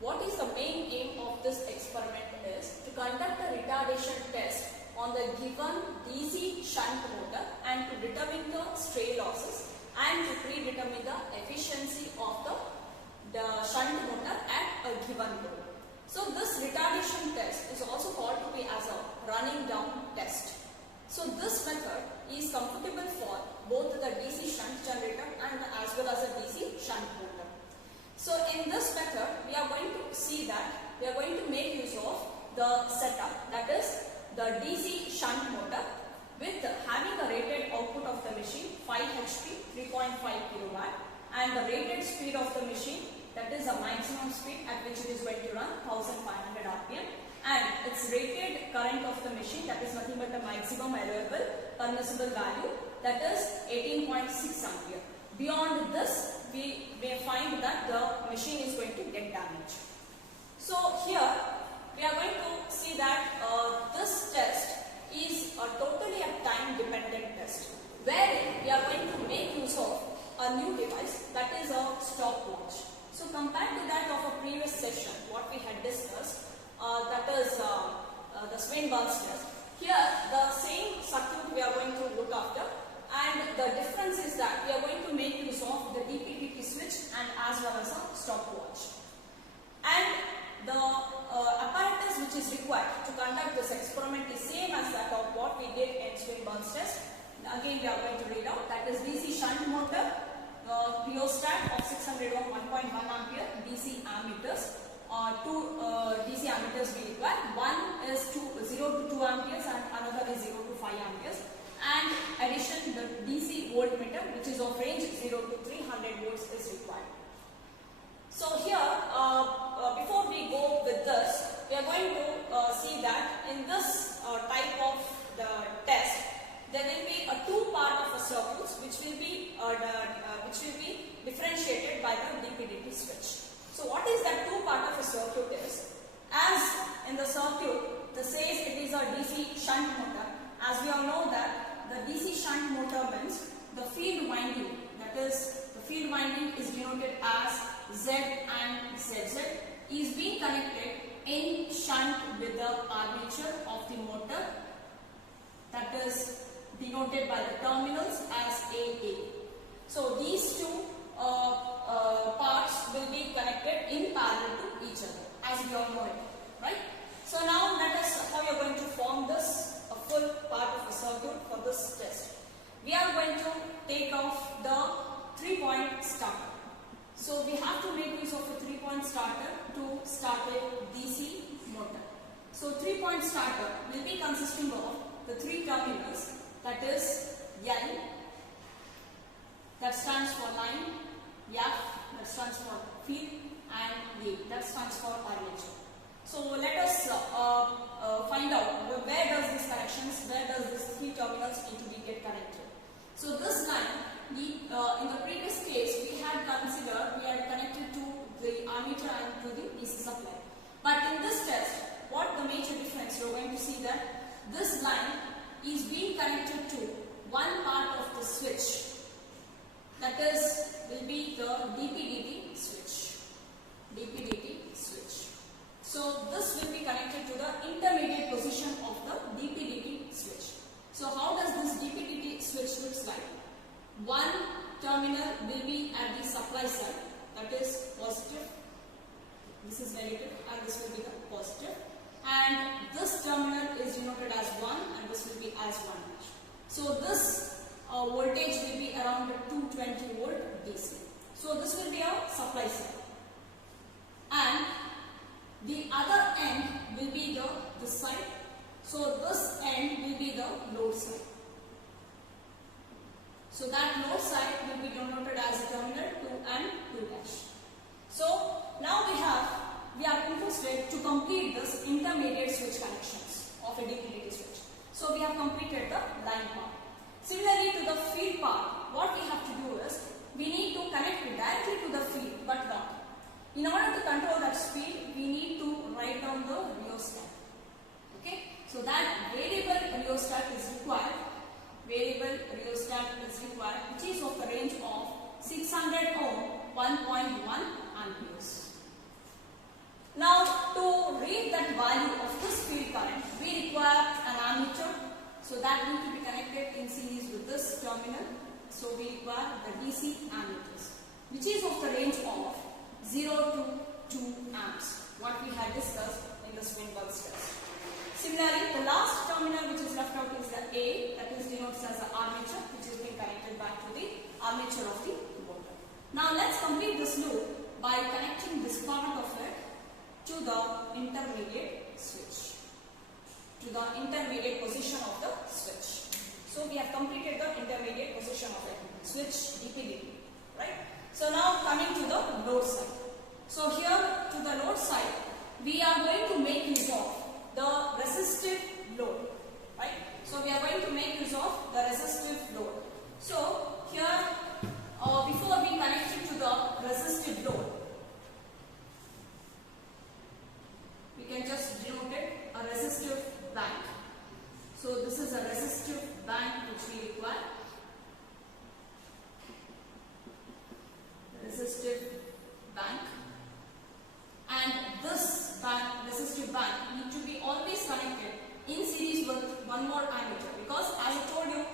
what is the main aim of this experiment is to conduct a retardation test on the given DC shunt motor and to determine the stray losses and to predetermine the efficiency of the shunt motor at a given load. So this retardation test is also called to be as a running down test. So this method is comfortable for both the DC shunt generator and as well as the DC shunt motor. So in this method we are going to see that we are going to make use of the setup, that is the DC shunt motor with having a rated output of the machine 5 HP 3.5 kilowatt and the rated speed of the machine, that is a maximum speed at which it is going to run 1500 RPM, and its rated current of the machine, that is nothing but the maximum allowable permissible value, that is 18.6 ampere. Beyond this we may find that the machine is going to get damaged. So here we are going to see that this test is totally a time dependent test, wherein we are going to make use of a new device, that is a stopwatch. So compared to that of a previous session what we had discussed, that is the Swinburne's test, here the same circuit we are going to look after, and the difference is that we are going to make use of the DP/DT switch and as well as a stopwatch. And the apparatus which is required to conduct this experiment is same as that of what we did in Swinburne's test. Again we are going to read out, that is DC shunt motor, rheostat of 600 ohm 1.1 ampere, DC ammeters, two DC ammeters we require. One is 0 to 2 amperes and another is 0 to 5 amperes, and addition the DC voltmeter which is of range 0 to 300 volts is required. So here before we go with this, we are going to see that in this type of the test there will be a two part of a circuit which will be differentiated by the DP/DT switch. So what is that two part of a circuit is, as in the circuit the says it is a DC shunt motor, as we all know that the DC shunt motor means the field winding, that is the field winding is denoted as Z and ZZ, is being connected in shunt with the armature of the motor, that is denoted by the terminals as AA. So these two parts will be connected in parallel to each other, as we all know it, right? So now let us how we are going to form this a full part of a circuit for this test. We are going to take off the 3-point starter. So we have to make use of a 3-point starter to start a DC motor. So 3-point starter will be consisting of the three terminals, that is L, that stands for line, F, that stands for field, and A, that stands for armature. So let us find out where does these connections, where does these three terminals need to be get connected. So this line, in the previous case we had connected to the armature and to the DC supply. But in this test, what the major difference, you are going to see that this line is being connected to one part of the switch, that is will be the DP/DT switch. DP/DT switch. So this will be connected to the intermediate position of the DP/DT switch. So how does this DP/DT switch looks like? One terminal will be at the supply side, that is positive, this is negative, and this will be the positive, and this terminal is denoted as 1 and this will be as 1. So this voltage will be around 220 volt DC. So this will be our supply side, and the other end will be this side. So this end will be the load side. So that load side will be denoted as a terminal 2 and 2 dash. So now we are interested to complete this intermediate switch connections of a DP/DT switch. So we have completed the line part. Similarly to the field part, what we have to do is we need to connect it directly to the field, but not. In order to control that speed, we need to write down the rheostat. Okay, so that variable rheostat is required. Variable rheostat is required, which is of the range of 600 ohm 1.1 amperes. value of this field current, we require an ammeter. So that need to be connected in series with this terminal. So we require the DC ammeters, which is of the range of 0 to 2 amps, what we had discussed in the Swinburne's test. Similarly, the last terminal which is left out is the A, that is denoted as the armature, which is being connected back to the armature of the motor. Now let's complete this loop by connecting this part of it to the intermediate switch, to the intermediate position of the switch. So we have completed the intermediate position of the switch DP/DP, right? So now coming to the load side. So here to the load side, we are going to make use of the resistive load, right? So we are going to make use of the resistive load. So here, before we connect it to the resistive load, we can just denote it a resistive bank. So this is a resistive bank which we require. Resistive bank. And this resistive bank need to be always connected in series with one more ammeter, because as I told you,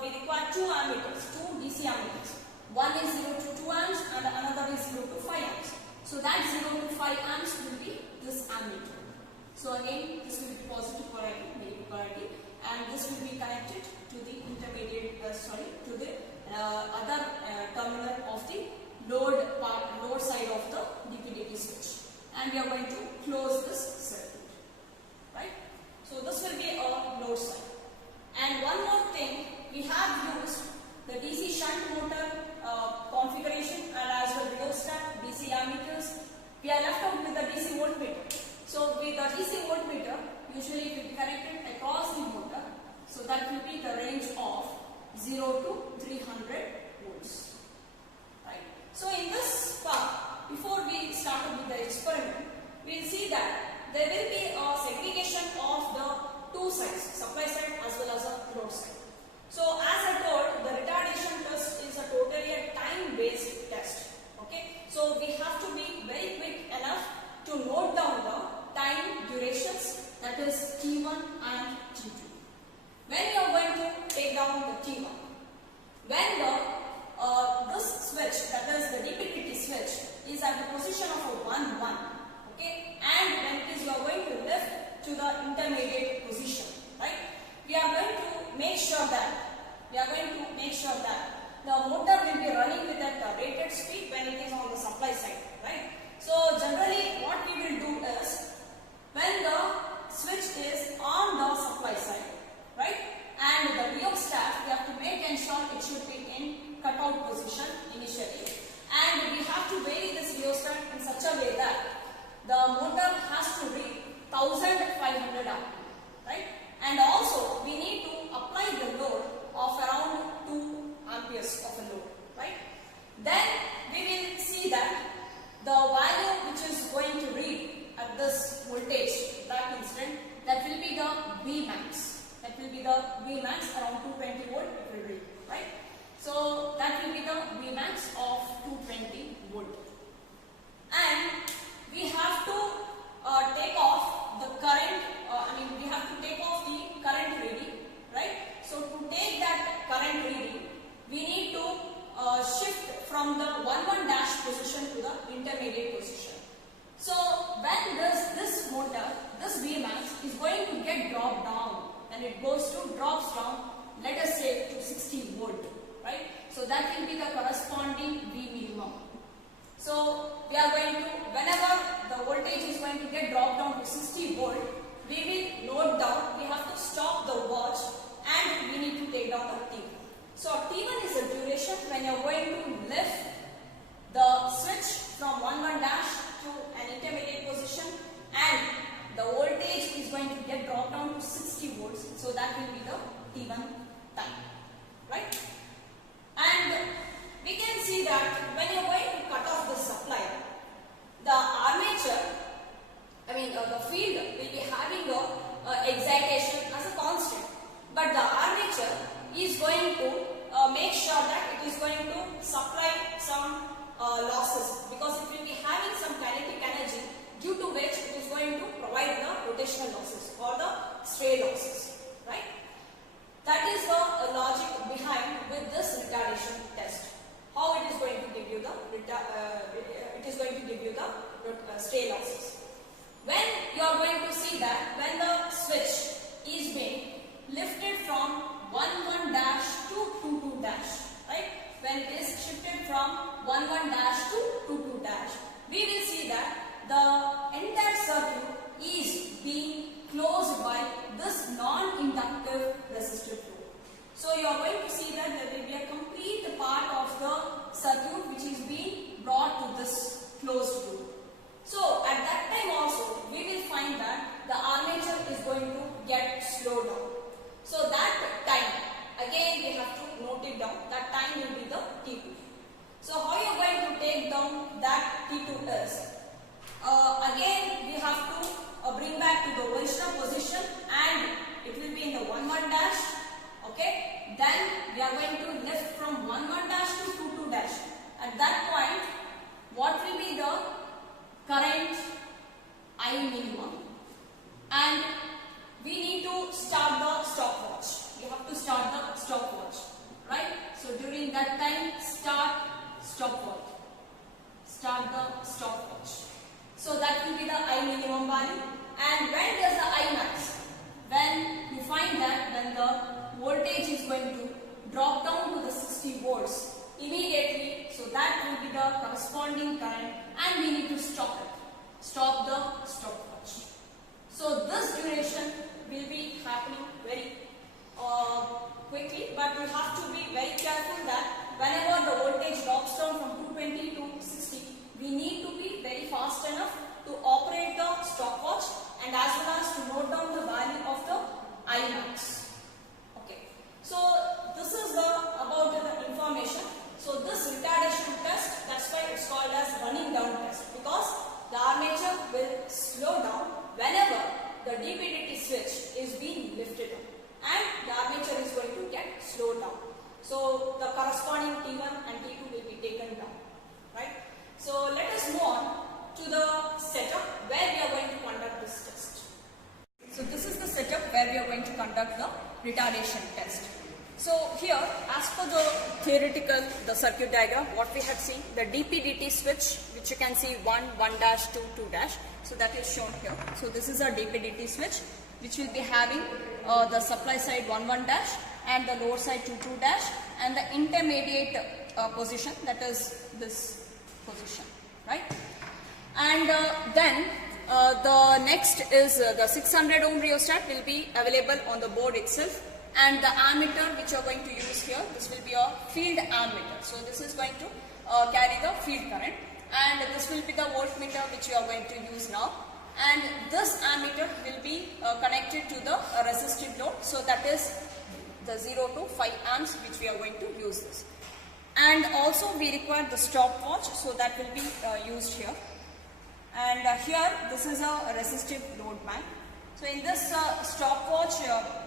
we require two ammeters, two DC ammeters. One is 0 to 2 amps and another is 0 to 5 amps. So that 0 to 5 amps will be this ammeter. So again, this will be positive polarity, negative polarity, and this will be connected to the intermediate, to the other terminal of the load side of the DP/DP switch. And we are going to close this circuit, right? So this will be a load side. And one more thing, we have used the DC shunt motor configuration and as well rheostat, DC ammeters. We are left out with the DC voltmeter. So with the DC voltmeter, usually it will be connected across the motor. So that will be the range of 0 to 300 volts, right? So in this part, before we start with the experiment, we will see that there will be a segregation of the two sides, supply side as well as a load side. So as I told, the retardation test is a totally a time-based test. Okay, so we have to be very quick enough to note down the time durations, that is T1 and T2. When you are going to take down the T1, when this switch, that is the DP/DP switch, is at the position of a 1-1, okay, and when it is you are going to lift to the intermediate position, right? We are going to make sure that the motor will be running with at the rated speed when it is on the supply side, right? So generally what we will do is, when the switch is on the supply side, right, and the rheostat, we have to make ensure it should be in cutout position initially, and we have to vary this rheostat in such a way that the motor has to read 1500 amp, right? And also we need to apply the load of around 2 amperes of a load, right? Then we will see that the value which is going to read at this voltage, that instant, that will be the Vmax. That will be the Vmax, around 220 volt it will read, right? So that will be the Vmax of 220 volt. And we have to take off the current, we have to take off the current reading, right? So to take that current reading, we need to shift from the 1-1 dash position to the intermediate position. So when this motor, this Vmax is going to get dropped down, and it drops down, let us say to 60 volt, right? So that will be the corresponding V minimum. So we are going to, whenever the voltage is going to get dropped down to 60 volt, we will note down, we have to stop the watch and we need to take down the T1. So T1 is the duration when you are going to lift the switch from 1-1 dash to an intermediate position, and the voltage is going to get dropped down to 60 volts. So that will be the T1 time, right? And we can see that when you are going to cut off the supply, the armature, the field will be having a excitation as a constant, but the armature is going to make sure that it is going to supply some losses, because it will be having some see that when the switch is being lifted from 11 dash to 22 dash, right? When it is shifted from 11 dash to 22 dash, we will see that the entire circuit is being closed by this non-inductive resistive load. So you are going to see that there will be a complete part of the circuit which is being brought to this closed loop. So at that time also we will find that the armature is going to get slowed down. So that time, again we have to note it down, that time will be the T2. So how you are going to take down that T2 is, again we have to bring back to the original position and it will be in the 11 dash. Okay, then we are going to lift from 11 dash to 22 dash. At that point, what will be the current I minimum? And we need to start the stopwatch. We have to start the stopwatch, right? So during that time, start stopwatch. Start the stopwatch. So that will be the I minimum value. And when does the I max? When you find that when the voltage is going to drop down to the 60 volts immediately, so that will be the corresponding current and we need to stop it. Stop the stopwatch. So this duration will be happening very quickly, but you have to be very careful that whenever the voltage drops down from 220 to 60, we need to be very fast enough to operate the stopwatch and as well as to note down the value of the I max. Okay. So this is about the information. So this retardation test, that's why it's called as running down test, because the armature will slow down whenever the DP/dt switch is being lifted up and the armature is going to get slowed down. So the corresponding T1 and T2 will be taken down, right? So let us move on to the setup where we are going to conduct this test. So this is the setup where we are going to conduct the retardation test. So here, as per the theoretical, the circuit diagram, what we have seen, the DP/dt switch, which you can see 1, 1 dash, 2, 2 dash. So that is shown here. So this is a DP/dt switch, which will be having the supply side 1, 1 dash and the lower side 2, 2 dash and the intermediate position, that is this position, right? And then the next is the 600 ohm rheostat will be available on the board itself. And the ammeter which you are going to use here, this will be a field ammeter. So this is going to carry the field current, and this will be the voltmeter which you are going to use now. And this ammeter will be connected to the resistive load. So that is the 0 to 5 amps which we are going to use this. And also we require the stopwatch, so that will be used here. And here this is a resistive load bank. So in this stopwatch,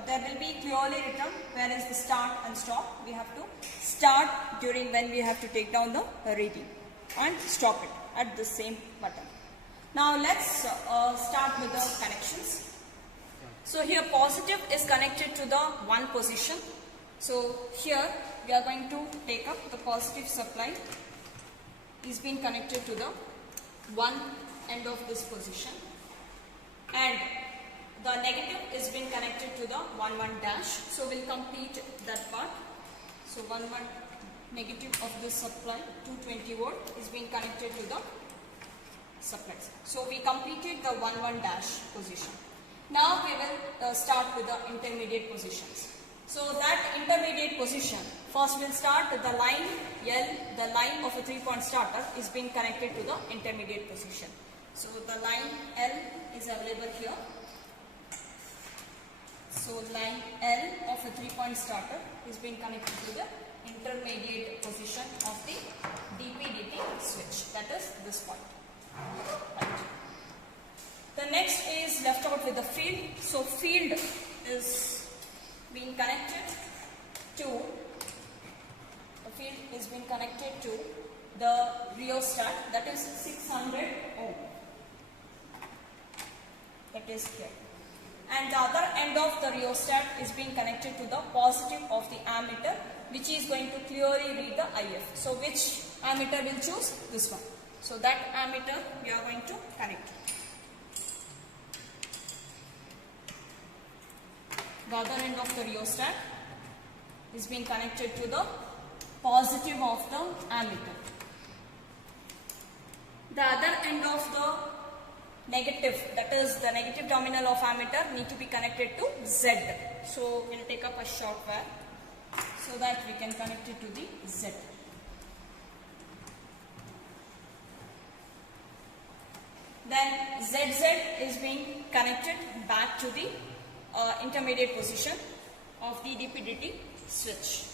there will be clearly written where is the start and stop. We have to start during when we have to take down the reading and stop it at the same button. Now let's start with the connections. So here positive is connected to the 1 position. So here we are going to take up the positive supply is being connected to the 1 end of this position, and the negative is being connected to the 1, 1 dash. So we'll complete that part. So 1, 1 negative of this supply 220 volt is being connected to the supply. So we completed the 1, 1 dash position. Now we will start with the intermediate positions. So that intermediate position, first we'll start with the line L, the line of a 3-point starter is being connected to the intermediate position. So the line L is available here. So line L of a 3-point starter is being connected to the intermediate position of the DP/dt switch, that is this point. Right. The next is left out with the field. So field is being connected to, the field is being connected to the rheostat, that is 600 ohm. That is here. And the other end of the rheostat is being connected to the positive of the ammeter, which is going to clearly read the IF. So which ammeter will choose? This one. So that ammeter we are going to connect. the other end of the rheostat is being connected to the positive of the ammeter. The other end of the negative, that is the negative terminal of ammeter, need to be connected to Z. So we'll take up a short wire so that we can connect it to the Z. Then ZZ is being connected back to the intermediate position of the DP-DT switch.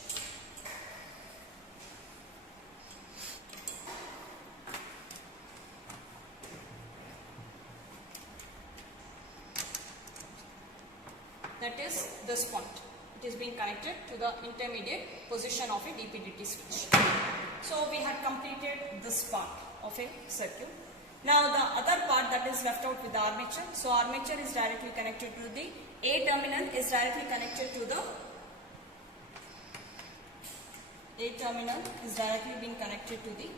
That is this point. It is being connected to the intermediate position of a DP-DT switch. So we have completed this part of a circuit. Now the other part that is left out with the armature. So armature is directly connected to the A terminal is directly connected to the A terminal is directly being connected to the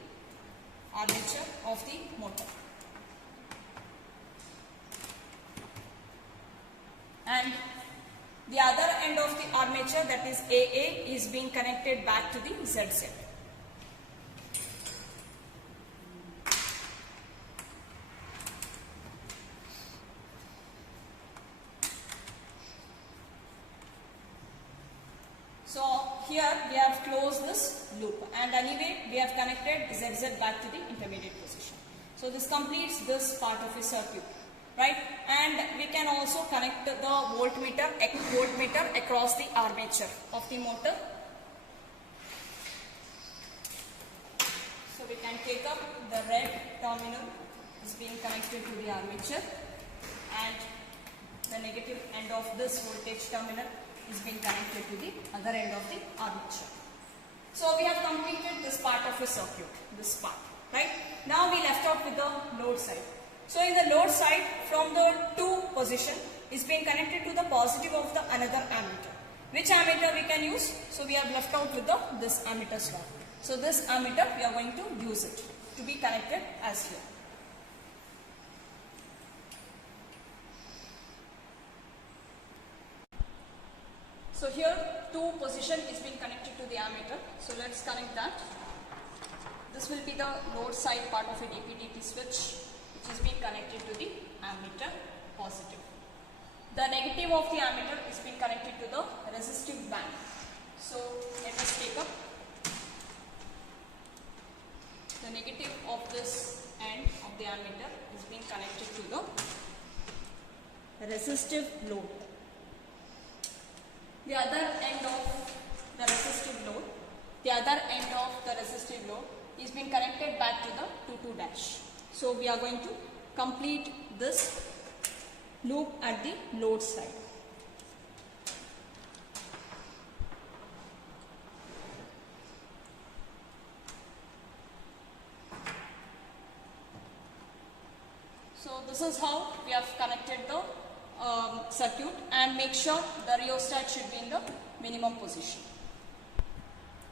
armature of the motor. And the other end of the armature, that is AA, is being connected back to the ZZ. So here we have closed this loop, and anyway we have connected ZZ back to the intermediate position. So this completes this part of a circuit, right? And we can also connect the voltmeter across the armature of the motor. So we can take up the red terminal is being connected to the armature, and the negative end of this voltage terminal is being connected to the other end of the armature. So we have completed this part of a circuit, this part, right? Now we left out with the load side. So in the load side, from the 2 position is being connected to the positive of the another ammeter. Which ammeter we can use? So we have left out with this ammeter slot. So this ammeter we are going to use it to be connected as here. So here 2 position is being connected to the ammeter. So let's connect that. This will be the load side part of a DP-DT switch, which is being connected to the ammeter positive. The negative of the ammeter is being connected to the resistive band. So let us take up the negative of this end of the ammeter is being connected to the resistive load. The other end of the resistive load, is being connected back to the 2-2 dash. So we are going to complete this loop at the load side. So this is how we have connected the circuit, and make sure the rheostat should be in the minimum position.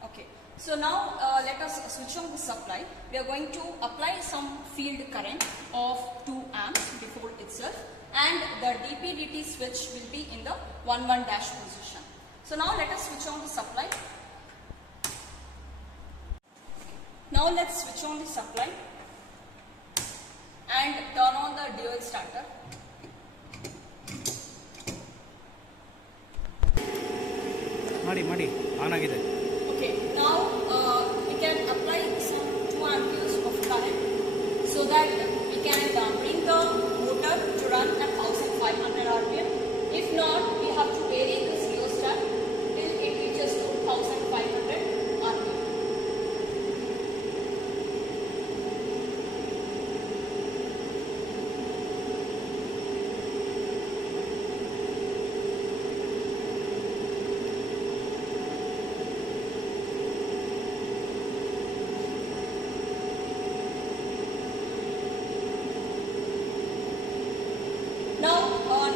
Okay. So now let us switch on the supply. We are going to apply some field current of 2 amps before itself, and the DP-DT switch will be in the 1-1 dash position. So now let us switch on the supply. Now let's switch on the supply and turn on the dual starter. ಮಾಡಿ on ಆಗಿದೆ. Okay, now we can apply some 2 amperes of current so that we can bring the motor to run at 1500 RPM. If not, we have to vary this rheostat till it reaches to 1500 RPM.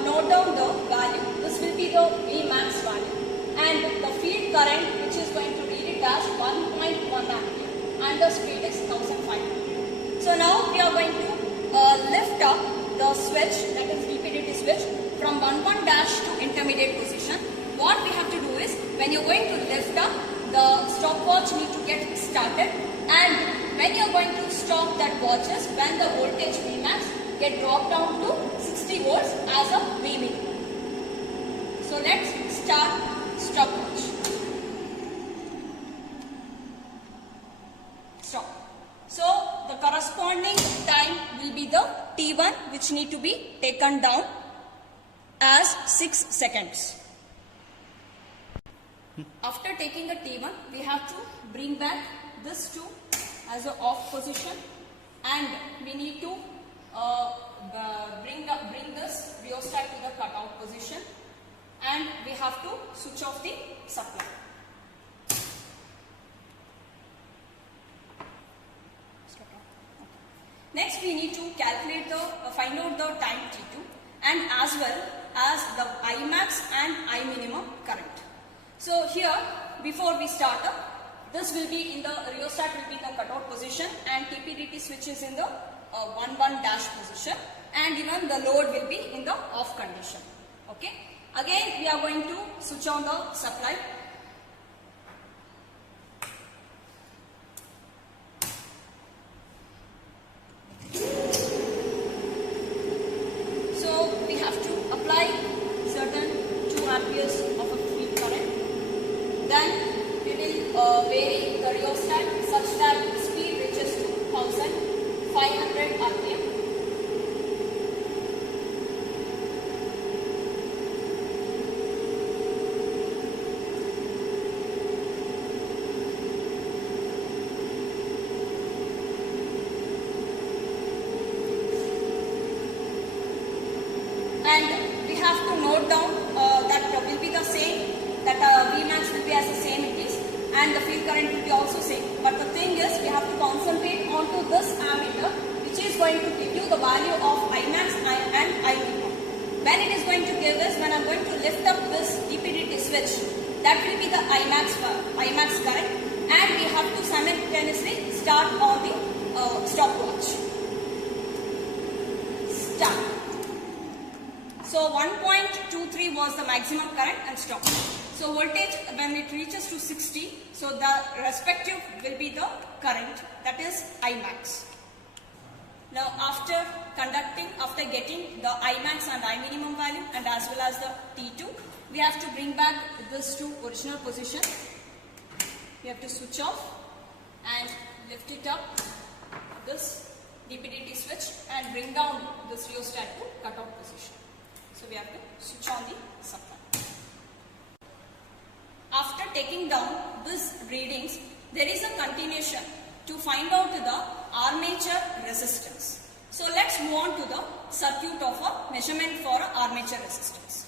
Note down the value. This will be the Vmax value, and the field current which is going to read it as 1.1 ampere, and the speed is 1500. So now we are going to lift up the switch, that is DP-DT switch, from 1-1 dash to intermediate position. What we have to do is, when you're going to lift up, the stopwatch need to get started, and when you're going to stop that watches when the voltage Vmax get dropped down to 60 volts as a Vmin. So let's start stopwatch. Stop. So the corresponding time will be the T1, which need to be taken down as 6 seconds. After taking the T1, we have to bring back this 2 as an off position, and we need to bring this rheostat to the cutout position, and we have to switch off the supply. Next, we need to calculate find out the time T2, and as well as the Imax and I minimum current. So here, before we start up, this will be in the rheostat will be in the cutout position, and TPDT switch is in the 1-1 dash position, and even the load will be in the off condition. Okay. Again, we are going to switch on the supply. So we have to apply certain 2 amperes of a field current. Then we will vary the rheostat such that speed reaches to 1500 RPM. And we have to note down that will be the same, that Vmax will be as the same it is, and the field current will be also same. But the thing is, we have to concentrate onto this ammeter, which is going to give you the value of Imax and Iminimum. When it is going to give us, when I am going to lift up this DPDT switch, that will be the Imax current, and we have to simultaneously start on the stopwatch. Start. So 1.23 was the maximum current and stop. So voltage when it reaches to 60, so the respective will be the current, that is Imax. Now after getting the Imax and I minimum value and as well as the T2, we have to bring back this to original position. We have to switch off and lift it up, this DPDT switch, and bring down this rheostat to cutout position. So we have to switch on the supply. After taking down these readings, there is a continuation to find out the armature resistance. So let's move on to the circuit of a measurement for armature resistance.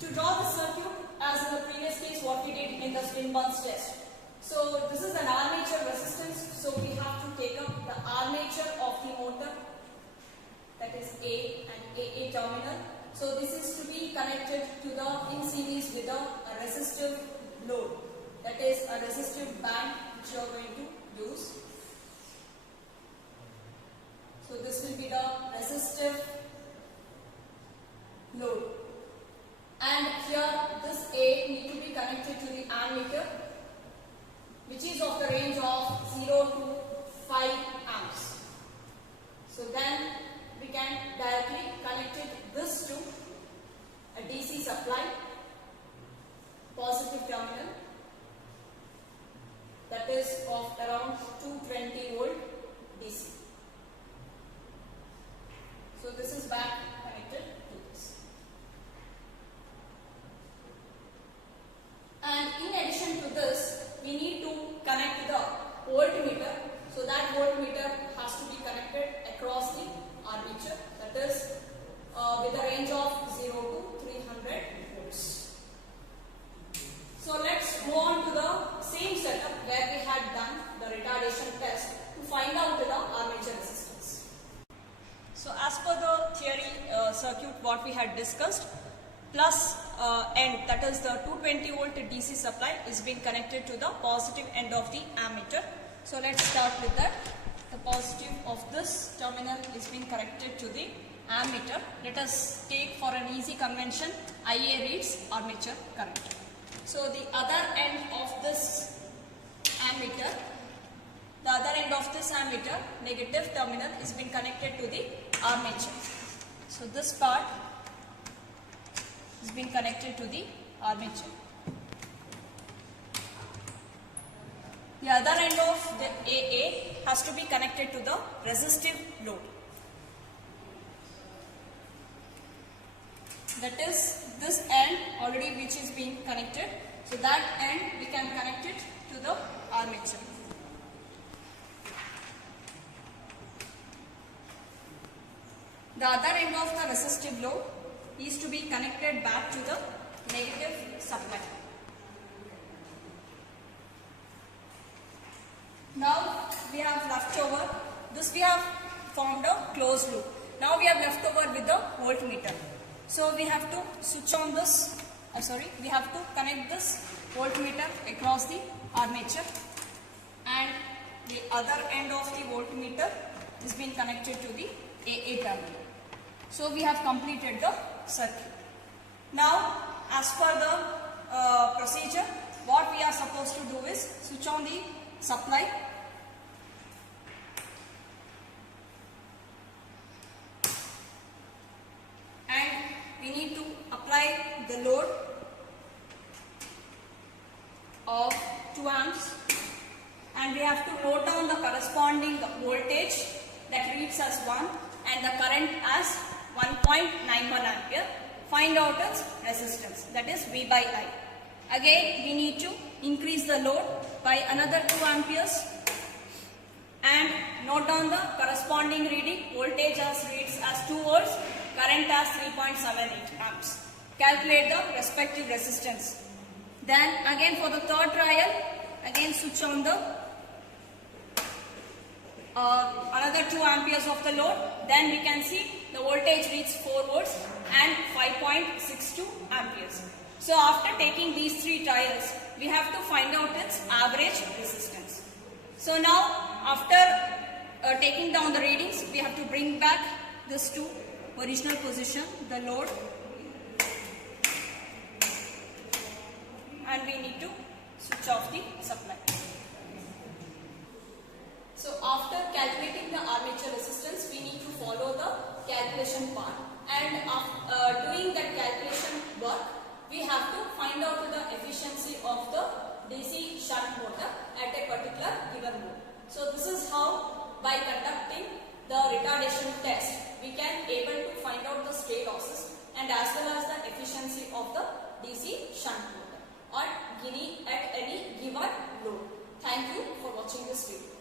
To draw the circuit, as in the previous case what we did in the spin burns test. So this is an armature resistance, so we have to take up the armature of the motor, that is A and AA terminal. So this is to be connected to the in series with a resistive load, that is a resistive band which you are going to use. So this will be the resistive load, and here this A need to be connected to the ammeter, which is of the range of 0 to 5 amps. So then we can directly connect this to a DC supply, positive terminal, that is of around 220 volt DC. So this is back connected to this. And in addition to this, we need to connect the voltmeter. So that voltmeter has to be connected across the armature, that is with a range of 0 to 300 volts. So let's move on to the same setup where we had done the retardation test to find out the armature resistance. So as per the theory circuit what we had discussed, plus end, that is the 220 volt DC supply is being connected to the positive end of the ammeter. So let's start with that. The positive of this terminal is being connected to the ammeter. Let us take for an easy convention, IA reads armature current. So the other end of this ammeter, negative terminal is being connected to the armature. So this part is being connected to the armature. The other end of the AA has to be connected to the resistive load. That is this end already which is being connected. So that end we can connect it to the armature. The other end of the resistive load is to be connected back to the negative supply. Now we have left over, this we have formed a closed loop. Now we have left over with the voltmeter. So we have to switch on this, we have to connect this voltmeter across the armature, and the other end of the voltmeter is being connected to the AA terminal. So we have completed the circuit. Now as per the procedure, what we are supposed to do is switch on the supply and we need to apply the load of 2 amps, and we have to note down the corresponding voltage that reads as 1 and the current as 1.91 ampere. Find out its resistance, that is V by I. Again we need to increase the load by another 2 amperes and note down the corresponding reading. Voltage reads as 2 volts, current as 3.78 amps. Calculate the respective resistance. Then again for the third trial, again switch on the another 2 amperes of the load. Then we can see the voltage reads 4 volts and 5.62 amperes. So after taking these 3 trials, we have to find out its average resistance. So now after taking down the readings, we have to bring back this to original position, the load, and we need to switch off the supply. So after calculating the armature resistance, we need to follow the calculation part, and doing that calculation work, we have to find out the efficiency of the DC shunt motor at a particular given mode. So this is how, by conducting the retardation test, we can able to find out the stray losses and as well as the efficiency of the DC shunt motor at any given load. Thank you for watching this video.